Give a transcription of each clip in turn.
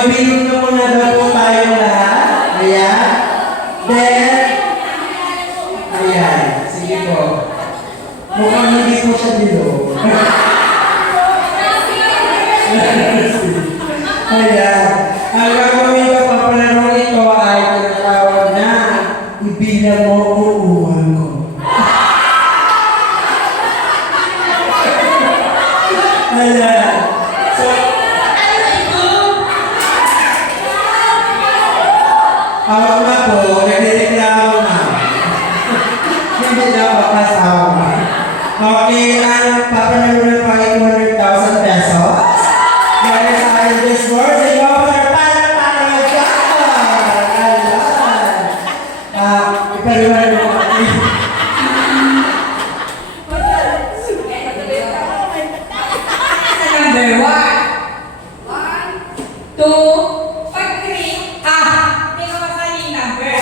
Magbigong na muna daw po tayo lahat. Ayan. Then, ayan. Sige po. Mukhang hindi po siya dito. Ayan. Ang gagawin ko pa pala ito ay tingnan mo, uuwan ko. Ayan. So, awak na po, nagreklamo na. Hindi na makasawa. Okay, ang papanalunan pa ay 200,000 pesos. Dahil sa akin this world, sa iyo para dyan! Ipaliwan mo. Number 1, 2, 3. Hindi ko masali number.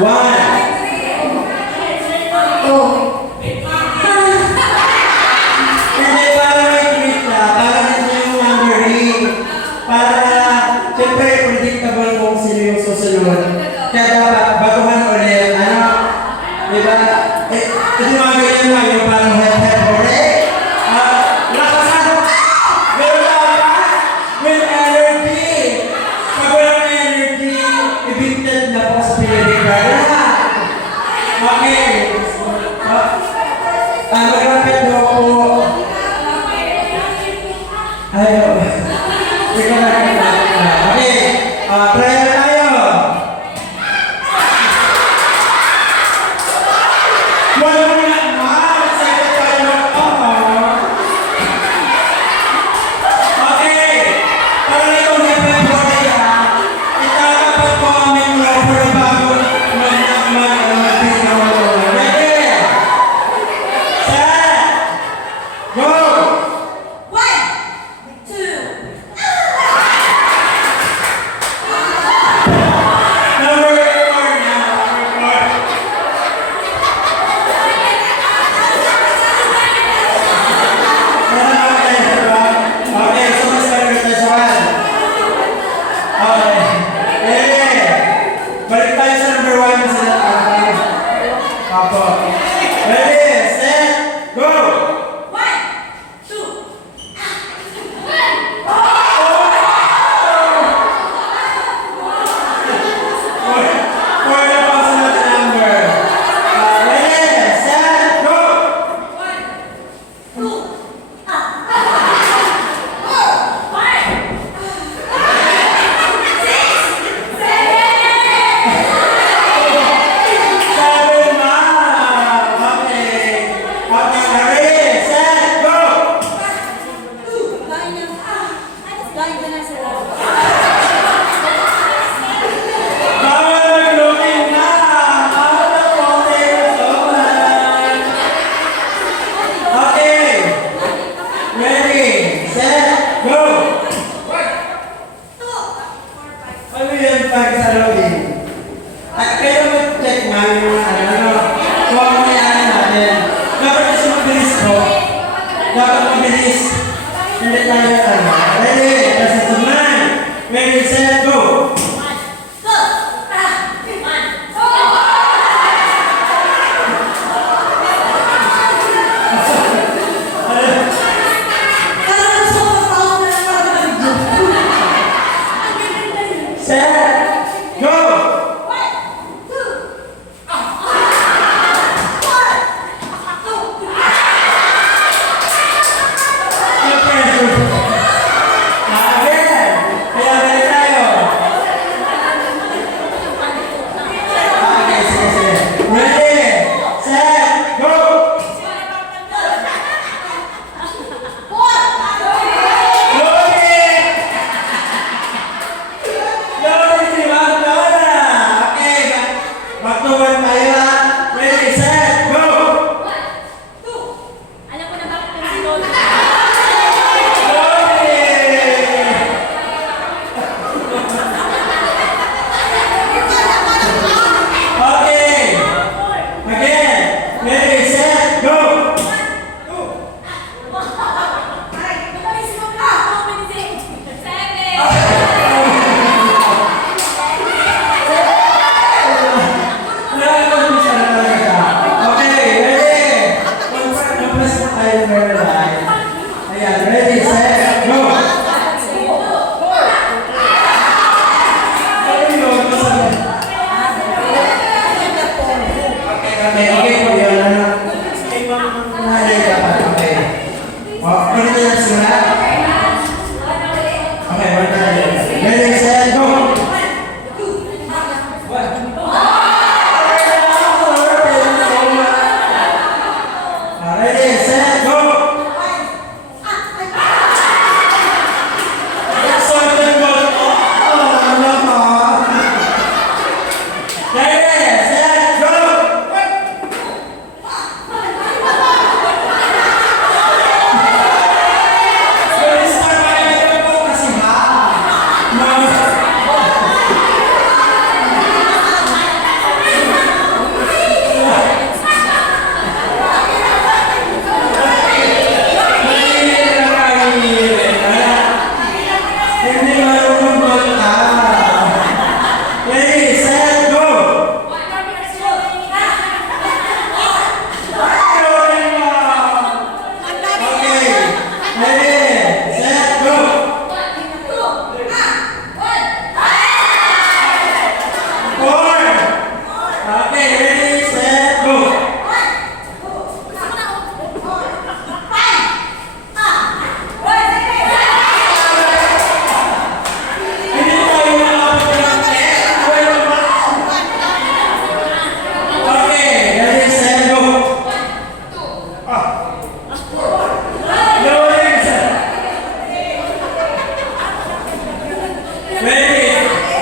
One. Hindi para may tweet na, para hindi yung numbering. Para, siyempre, predictable kung sino yung susunod. Kaya dapat, batuhan ulit. Ano? Diba? Hindi mga ganyan lang yung parang head ulit. Lakasan! With lakas! With energy! Pag walang energy, evicted na po sa Pilipinas. Okay. Magkakit daw po. Ayaw. Ikaw na kita. Okay. Try na tayo. Wala mo na naman. Excited tayo. Okay. Para na itong February ha. Itapag-comment mo para bago go! Number 4 na. Number 4. Okay, so mas better this one. Okay. Balik tayo sa number 1 sa Apo. Ready, set, go! For the possible number. Ready, set, go! Seven na. Okay. Okay, ready, set, go! Bawal mag-looking na. Out of context. Okay. Ready, set, go! Ano yan pag sa loading? At kayo mag-check nga yung ano. Huwag mo yan natin. Dapat kasi mabilis ko. Dapat mabilis. Hindi tayo ano. Ready, kasi suman.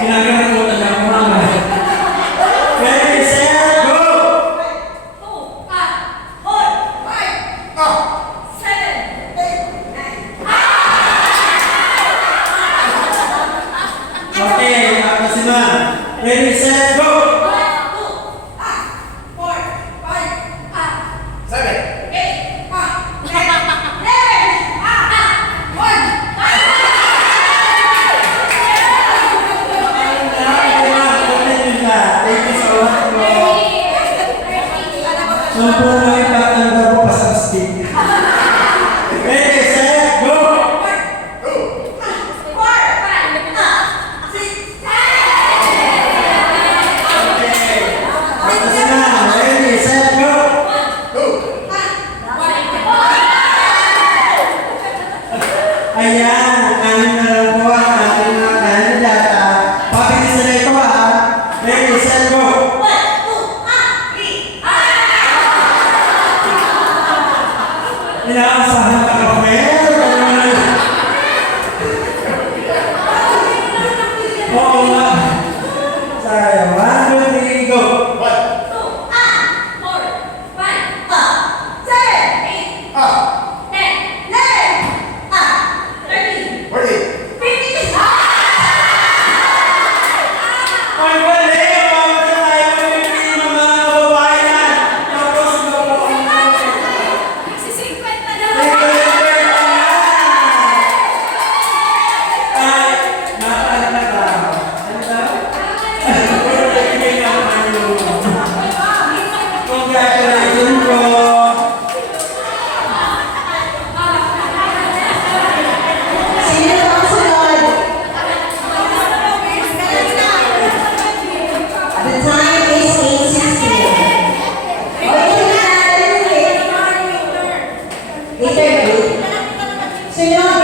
Kinakalimutan niya ako mama. Ready, set, go! 2, 4, 5, 6, 7, 8. Okay, ako si ma'am. Ready, set, go! 10 na ipatanda po pa sa stick. Ready, set, go! Okay. Ako si ma'am. Ready, set, go! Ayan, anim na lang po ang ating mga kandidat. Papilis na ito Ready, set, go! Inaasahan ka pa, Mel. Oo nga. Sayang. 1, 2, 3, go! Ay, wala. Mama na tayo. Pipili ng mga kababayan. Tapos, ay, nataalala ka. Ano daw? Congratulations po. Sino ang sunod? The time is 8:16. Okay na, 8:30. Sunod.